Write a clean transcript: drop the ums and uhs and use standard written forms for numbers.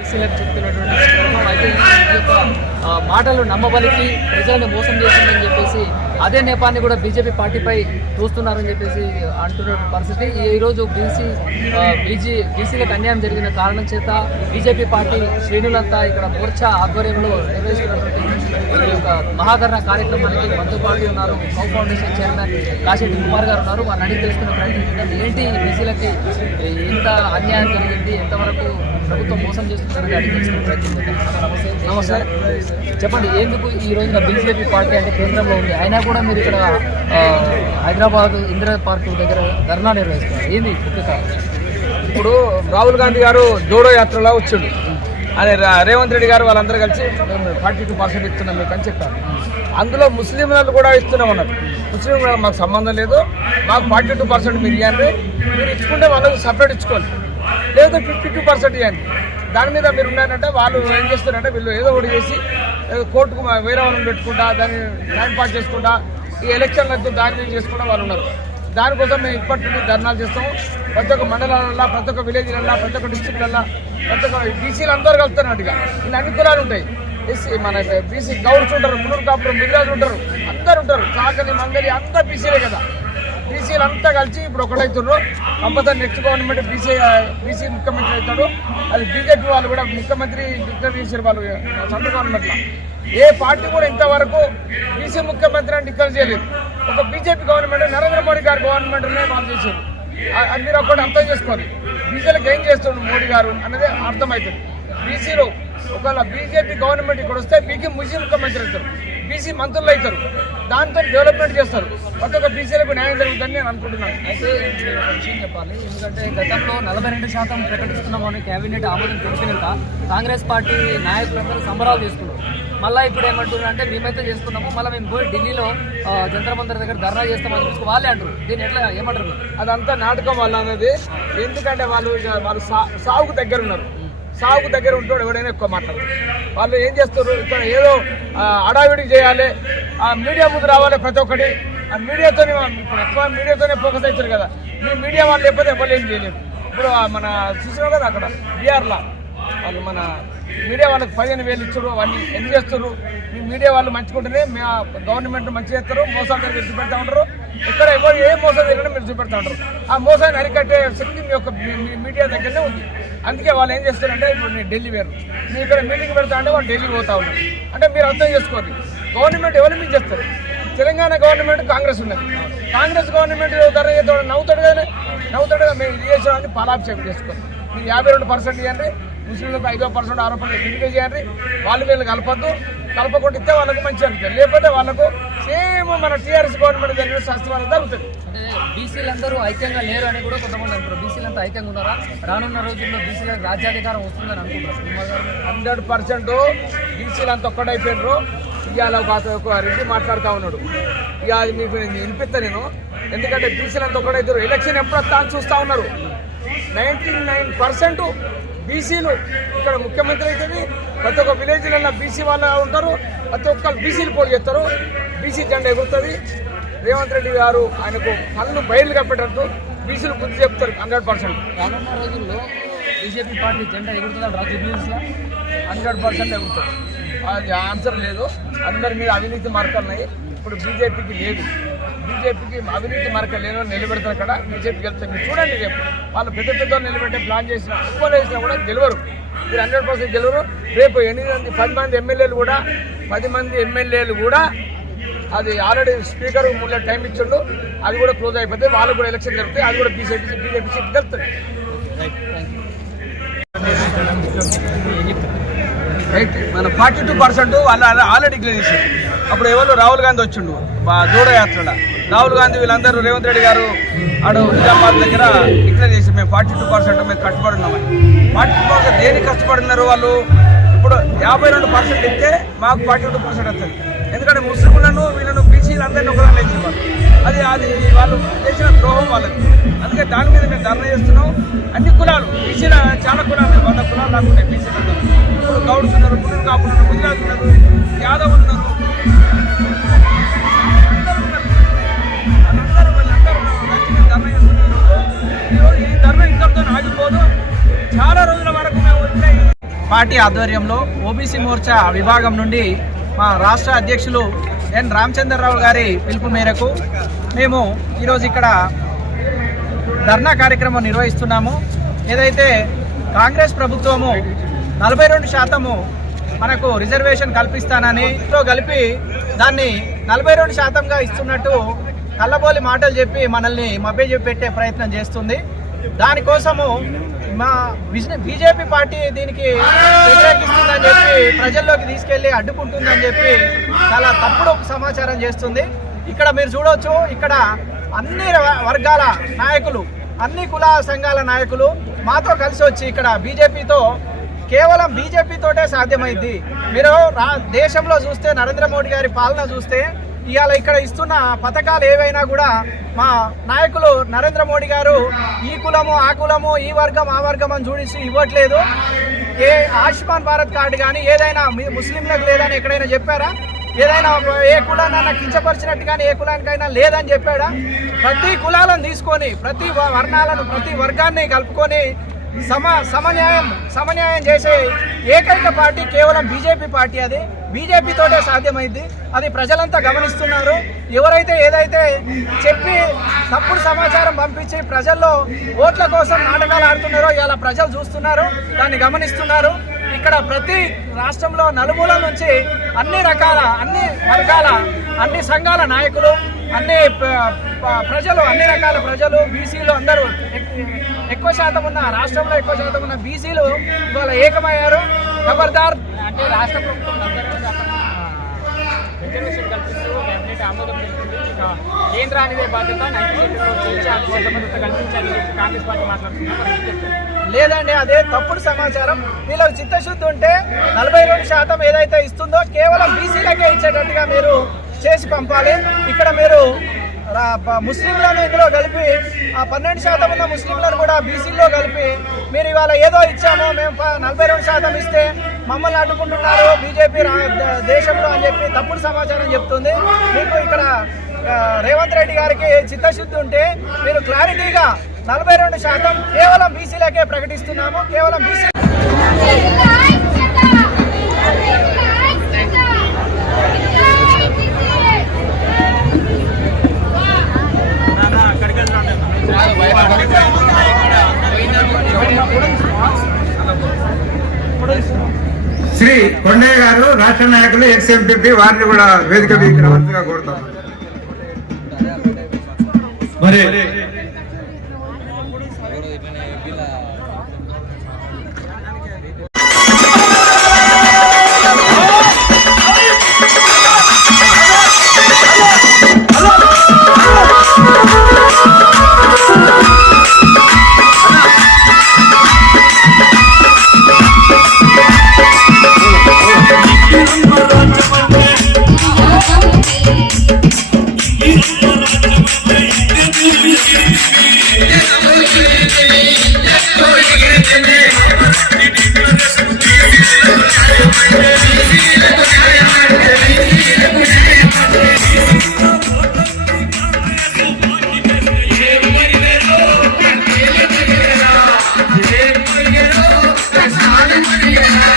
బీసీలకు చెప్తున్నటువంటి సందర్భం అయితే ఈ యొక్క మాటలు నమ్మబలికి ప్రజలను మోసం చేసిందని చెప్పేసి అదే నేపాన్ని కూడా బీజేపీ పార్టీపై చూస్తున్నారని చెప్పేసి అంటున్న పరిస్థితి. ఈరోజు బీసీలకు అన్యాయం జరిగిన కారణం చేత బీజేపీ పార్టీ శ్రేణులంతా ఇక్కడ మోర్చా ఆధ్వర్యంలో నిర్వహిస్తున్నటువంటి ఈ యొక్క మహాధరణ కార్యక్రమానికి మనతో పాటు ఉన్నారు cow foundation chairman Kasetti Kumar గారు ఉన్నారు. వారిని అడిగి తెలుసుకునే ప్రయత్నం చేద్దాం. ఏంటి బీసీలకి ఎంత అన్యాయం జరిగింది, ఎంతవరకు ప్రభుత్వం మోసం చేస్తుందని అడిగి తెలుసుకునే ప్రయత్నం చేద్దాం. నమస్తే, చెప్పండి, ఎందుకు ఈ రోజున బీజేపీ పార్టీ అంటే కేంద్రంలో ఉంది, అయినా కూడా మీరు ఇక్కడ హైదరాబాద్ ఇందిరా పార్క్ దగ్గర ధర్నా నిర్వహిస్తున్నారు, ఏంది ముఖ్య కారణం? ఇప్పుడు రాహుల్ గాంధీ గారు జోడో యాత్రలో వచ్చిండు అని రేవంత్ రెడ్డి గారు వాళ్ళందరూ కలిసి 42% ఇస్తున్నాం మీకు అని చెప్పారు. అందులో ముస్లింలు కూడా ఇస్తున్నాం అన్నారు. ముస్లిం కూడా మాకు సంబంధం లేదు, మాకు 42% మీరు ఇవ్వండి, మీరు ఇచ్చుకుంటే వాళ్ళకి సపరేట్ ఇచ్చుకోండి, లేదు 52% ఇవ్వండి. దాని మీద మీరు ఉన్నారంటే వాళ్ళు ఏం చేస్తారంటే వీళ్ళు ఏదో ఒకటి చేసి కోర్టుకు వేరే వాళ్ళని పెట్టుకుంటా దాన్ని టైం పాస్ చేసుకుంటా ఈ ఎలక్షన్లతో దాన్ని చేసుకుంటా వాళ్ళు ఉన్నారు. దానికోసం మేము ఇప్పటి నుండి ధర్నాలు చేస్తాము. ప్రతి ఒక్క మండలాలలో, ప్రతి ఒక్క విలేజ్లలో, ప్రతి ఒక్క డిస్ట్రిక్ట్లలో, ప్రతి ఒక్క బీసీలు అందరూ కలుపుతున్నట్టుగా ఇలా అన్ని కులాలు ఉంటాయి. ఎస్సీ మన బీసీ గౌడ్స్ ఉంటారు, మున్నూరు కాపులు, మిగిలాలు ఉంటారు, అందరు ఉంటారు, చాకలి మంగలి అంతా బీసీలే కదా. బీసీలు అంతా కలిసి ఇప్పుడు ఒకటవుతున్నారు. కంపల్సరీ నెక్స్ట్ గవర్నమెంట్ బీసీ ముఖ్యమంత్రి అవుతాడు. అది బీజేపీ వాళ్ళు కూడా ముఖ్యమంత్రి డిక్లేర్ చేశారు వాళ్ళు సెంట్రల్ గవర్నమెంట్లో. ఏ పార్టీ కూడా ఇంతవరకు బీసీ ముఖ్యమంత్రి అని డిక్లేర్ చేయలేదు. ఒక బీజేపీ గవర్నమెంట్, నరేంద్ర మోడీ గారు గవర్నమెంట్నే వాళ్ళు చేశారు. అది మీరు ఒకటి అర్థం చేసుకోవాలి. బీసీలకు ఏం చేస్తున్నాడు మోడీ గారు అనేది అర్థమవుతుంది. బీసీలో ఒకవేళ బీజేపీ గవర్నమెంట్ ఇక్కడ వస్తే బీసీ ముఖ్యమంత్రి అవుతారు, బీసీ మంత్రులు అవుతారు, దాంతో డెవలప్మెంట్ చేస్తారు. ప్రతి ఒక్క బీసీలకు న్యాయం జరుగుతుందని నేను అనుకుంటున్నాను. అయితే ఒక విషయం చెప్పాలి, ఎందుకంటే గతంలో 42% ప్రకటిస్తున్నామని కేబినెట్ ఆమోదం తెలిపినాక కాంగ్రెస్ పార్టీ నాయకులందరూ సంబరాలు చేసుకున్నారు. మళ్ళీ ఇప్పుడు ఏమంటున్నారు అంటే మేమైతే చేసుకున్నాము, మళ్ళీ మేము పోయి ఢిల్లీలో జంతర్ మంతర్ దగ్గర ధర్నా చేస్తామని చెప్పి వాళ్ళే అంటారు. దీన్ని ఎట్లా ఏమంటారు? అదంతా నాటకం వల్ల అనేది. ఎందుకంటే వాళ్ళు సాగుకు దగ్గర ఉన్నారు, సాగుకు దగ్గర ఉంటాడు ఎవడైనా ఎక్కువ మాట్లాడతారు. వాళ్ళు ఏం చేస్తారు, ఇక్కడ ఏదో అడావిడికి చేయాలి, ఆ మీడియా ముందు రావాలి ప్రతి ఒక్కటి. ఆ మీడియాతోనే ఎక్కువ మీడియాతోనే ఫోకస్ అవుతారు కదా. మీ మీడియా వాళ్ళు లేకపోతే ఎవరు ఏం చేయలేరు. ఇప్పుడు మన చూసినాం కదా అక్కడ బీహార్లో వాళ్ళు మన మీడియా వాళ్ళకి 15,000 ఇచ్చారు. అవన్నీ ఎందుకు చేస్తారు? మీ మీడియా వాళ్ళు మంచుకుంటేనే గవర్నమెంట్ మంచి చేస్తారు, మోసాలు దగ్గర చూపెడతా ఉంటారు. ఇక్కడ ఎవరు ఏ మోసం దగ్గర మీరు చూపెడతా ఉంటారు. ఆ మోసాన్ని అరికట్టే శక్తి మీ యొక్క మీడియా దగ్గరనే ఉంది. అందుకే వాళ్ళు ఏం చేస్తారంటే ఇప్పుడు నేను ఢిల్లీ వేరు, మీరు ఇక్కడ మీటింగ్ పెడతా అంటే వాళ్ళు ఢిల్లీ పోతా ఉన్నారు. అంటే మీరు అర్థం చేసుకోండి, గవర్నమెంట్ ఎవరు మీరు చేస్తారు. తెలంగాణ గవర్నమెంట్ కాంగ్రెస్ ఉన్నది, కాంగ్రెస్ గవర్నమెంట్ ధర నవ్వుతాడు కదా, నవ్వుతాడు కదా. మేము ఇది చేసామని పాలాభిషేకం చేసుకోండి. మీరు 52% ఇవ్వండి, ముస్లింలకు 5% ఆరోపణలు విడిగా చేయండి. వాళ్ళు వీళ్ళు కలపద్దు, కలపకుండా ఇస్తే వాళ్ళకి మంచి అనిపిస్తుంది. లేకపోతే వాళ్ళకు సేమ్ మన టీఆర్ఎస్ గవర్నమెంట్ జరిగిన శాస్త్రం వాళ్ళకి జరుగుతుంది. అంటే బీసీలందరూ ఐక్యంగా లేరు అని కూడా కొంతమంది అంటారు. బీసీలంతా ఐక్యంగా ఉన్నారా? రానున్న రోజుల్లో బీసీలకు రాజ్యాధికారం వస్తుందని అనుకుంటారు. 100% బీసీలంతా ఒక్కడైపోయినారు. ఇవాళ ఒక రెడ్డి మాట్లాడుతూ ఉన్నాడు, ఇక అది మీకు వినిపిస్తా నేను. ఎందుకంటే బీసీలంతా ఒక్కడైతారు. ఎలక్షన్ ఎప్పుడు వస్తా అని చూస్తూ ఉన్నారు. 99% బీసీలు ఇక్కడ ముఖ్యమంత్రి అవుతుంది. ప్రతి ఒక్క విలేజ్లలో బీసీ వాళ్ళు ఉంటారు, ప్రతి ఒక్కరు బీసీలు పోటీ చేస్తారు, బీసీ జెండా ఎగురుతుంది. రేవంత్ రెడ్డి గారు ఆయనకు కళ్ళు బయలు కప్పేటట్టు బీసీలు బుద్ధి చెప్తారు 100%. రానున్న రోజుల్లో బీజేపీ పార్టీ జెండా ఎగురుతుందా? 100% ఎగురుతుంది. అది ఆన్సర్ లేదు. అందరి మీద అవినీతి మార్కులు ఉన్నాయి. ఇప్పుడు బీజేపీకి లేదు, బీజేపీకి అవినీతి మార్కులు లేని నిలబెడతారు కదా, బీజేపీ గెలుస్తారు. మీరు చూడండి, రేపు వాళ్ళు పెద్ద పెద్ద నిలబెట్టే ప్లాన్ చేసిన ఎక్కువ వేసినా కూడా గెలవరు. మీరు 100% గెలవరు. రేపు 10 మంది ఎమ్మెల్యేలు కూడా అది ఆల్రెడీ స్పీకర్ ముందు టైం ఇచ్చిండు, అది కూడా క్లోజ్ అయిపోతే వాళ్ళు కూడా ఎలక్షన్ జరుగుతాయి. అది కూడా బీజేపీ సీట్ గెలుస్తుంది. రైట్, మన 42% వాళ్ళు ఆల్రెడీ డిక్లేర్ చేశారు. అప్పుడు ఎవరు రాహుల్ గాంధీ వచ్చిండు జోడో యాత్రలో. రాహుల్ గాంధీ వీళ్ళందరూ రేవంత్ రెడ్డి గారు ఆడు నిజామాబాద్ దగ్గర డిక్లేర్ చేసి మేము 42% మేము కష్టపడి ఉన్నామని. 42% దేనికి కష్టపడినారు వాళ్ళు? ఇప్పుడు 52% ఇస్తే మాకు 42% వస్తుంది. ఎందుకంటే ముస్లింలను వీళ్ళను బీసీలందరినీ ఒకదాన్ని వేసేవాళ్ళు. అది వాళ్ళు చేసిన ద్రోహం వాళ్ళకి. అందుకే దాని మీద మేము ధర్నా చేస్తున్నాం. అన్ని కులాలు, బీసీల చాలా కులాలు, 100 కులాలు లాక్కున్నాయి బీసీలు. ఇప్పుడు గౌడ్స్ ఉన్నారు, మున్నూరు కాపులు ఉన్నారు, గుజరాత్ ఉన్నారు, యాదవ్ ఉన్నారు, ధర్నా చేస్తున్నారు. ఈ ధర్నా ఇంతటితో ఆగిపోదు. చాలా రోజుల వరకు మేము పార్టీ ఆధ్వర్యంలో ఓబీసీ మోర్చా విభాగం నుండి మా రాష్ట్ర అధ్యక్షులు ఎన్ రామచంద్రరావు గారి పిలుపు మేరకు మేము ఈరోజు ఇక్కడ ధర్నా కార్యక్రమం నిర్వహిస్తున్నాము. ఏదైతే కాంగ్రెస్ ప్రభుత్వము 42% మనకు రిజర్వేషన్ కల్పిస్తానని తో కలిపి దాన్ని 42%గా ఇస్తున్నట్టు కళ్ళబోలి మాటలు చెప్పి మనల్ని మభ్యపెట్టి పెట్టే ప్రయత్నం చేస్తుంది. దానికోసము మా బీజేపీ పార్టీ దీనికి వ్యతిరేకిస్తుందని చెప్పి ప్రజల్లోకి తీసుకెళ్లి అడ్డుకుంటుందని చెప్పి చాలా తప్పుడు సమాచారం చేస్తుంది. ఇక్కడ మీరు చూడవచ్చు, ఇక్కడ అన్ని వర్గాల నాయకులు, అన్ని కుల సంఘాల నాయకులు మాతో కలిసి వచ్చి ఇక్కడ బీజేపీతో కేవలం బీజేపీతోటే సాధ్యమైంది. మీరు దేశంలో చూస్తే నరేంద్ర మోడీ గారి పాలన చూస్తే ఇవాళ ఇక్కడ ఇస్తున్న పథకాలు ఏవైనా కూడా మా నాయకులు నరేంద్ర మోడీ గారు ఈ కులము ఆ కులము, ఈ వర్గం ఆ వర్గం అని చూడిసి ఇవ్వట్లేదు. ఏ ఆయుష్మాన్ భారత్ కార్డు కానీ ఏదైనా ముస్లింలకు లేదని ఎక్కడైనా చెప్పారా? ఏదైనా ఏ కులాన్ని కించపరిచినట్టు కానీ ఏ కులానికైనా లేదని చెప్పాడా? ప్రతి కులాలను తీసుకొని, ప్రతి వర్ణాలను, ప్రతి వర్గాన్ని కలుపుకొని సమన్యాయం చేసే ఏకైక పార్టీ కేవలం బీజేపీ పార్టీ. అది బీజేపీతోటే సాధ్యమైంది. అది ప్రజలంతా గమనిస్తున్నారు. ఎవరైతే ఏదైతే చెప్పి తప్పుడు సమాచారం పంపించి ప్రజల్లో ఓట్ల కోసం నాటకాలు ఆడుతున్నారో ఇలా ప్రజలు చూస్తున్నారు, దాన్ని గమనిస్తున్నారు. ఇక్కడ ప్రతి రాష్ట్రంలో నలుమూలల నుంచి అన్ని రకాల, అన్ని వర్గాల, అన్ని సంఘాల నాయకులు, అన్ని ప్రజలు, అన్ని రకాల ప్రజలు, బీసీలు అందరూ ఎక్కువ శాతం ఉన్న రాష్ట్రంలో ఎక్కువ శాతం ఉన్న బీసీలు ఇవాళ ఏకమయ్యారు. ఖబర్దార్ అంటే రాష్ట్ర ప్రభుత్వం రిజర్వేషన్ కల్పిస్తూ కేబినెట్ ఆమోదం తెలిపింది. ఇక కేంద్రానిదే బాధ్యత, 90% కల్పించాలని కాంగ్రెస్ పార్టీ మాట్లాడుతుంది. లేదండి, అదే తప్పుడు సమాచారం. వీళ్ళకి చిత్తశుద్ధి ఉంటే 42% ఏదైతే ఇస్తుందో కేవలం బీసీలకే ఇచ్చేటట్టుగా మీరు చేసి పంపాలి. ఇక్కడ మీరు ముస్లింలను ఇందులో కలిపి 12% ఉన్న ముస్లింలను కూడా బీసీల్లో కలిపి మీరు ఇవాళ ఏదో ఇచ్చామో మేము 42% ఇస్తే మమ్మల్ని అడ్డుకుంటున్నారు బీజేపీ దేశంలో అని చెప్పి తప్పుడు సమాచారం చెప్తుంది. మీకు ఇక్కడ రేవంత్ రెడ్డి గారికి చిత్తశుద్ధి ఉంటే మీరు క్లారిటీగా 42% కేవలం బీసీలకే ప్రకటిస్తున్నాము, కేవలం బీసీ. శ్రీ కొండయ్య గారు రాష్ట్ర నాయకులు ఎక్స్ఎంపీ వారిని కూడా వేదిక రావాల్సిందిగా కోరుతాం. మరి Yeah.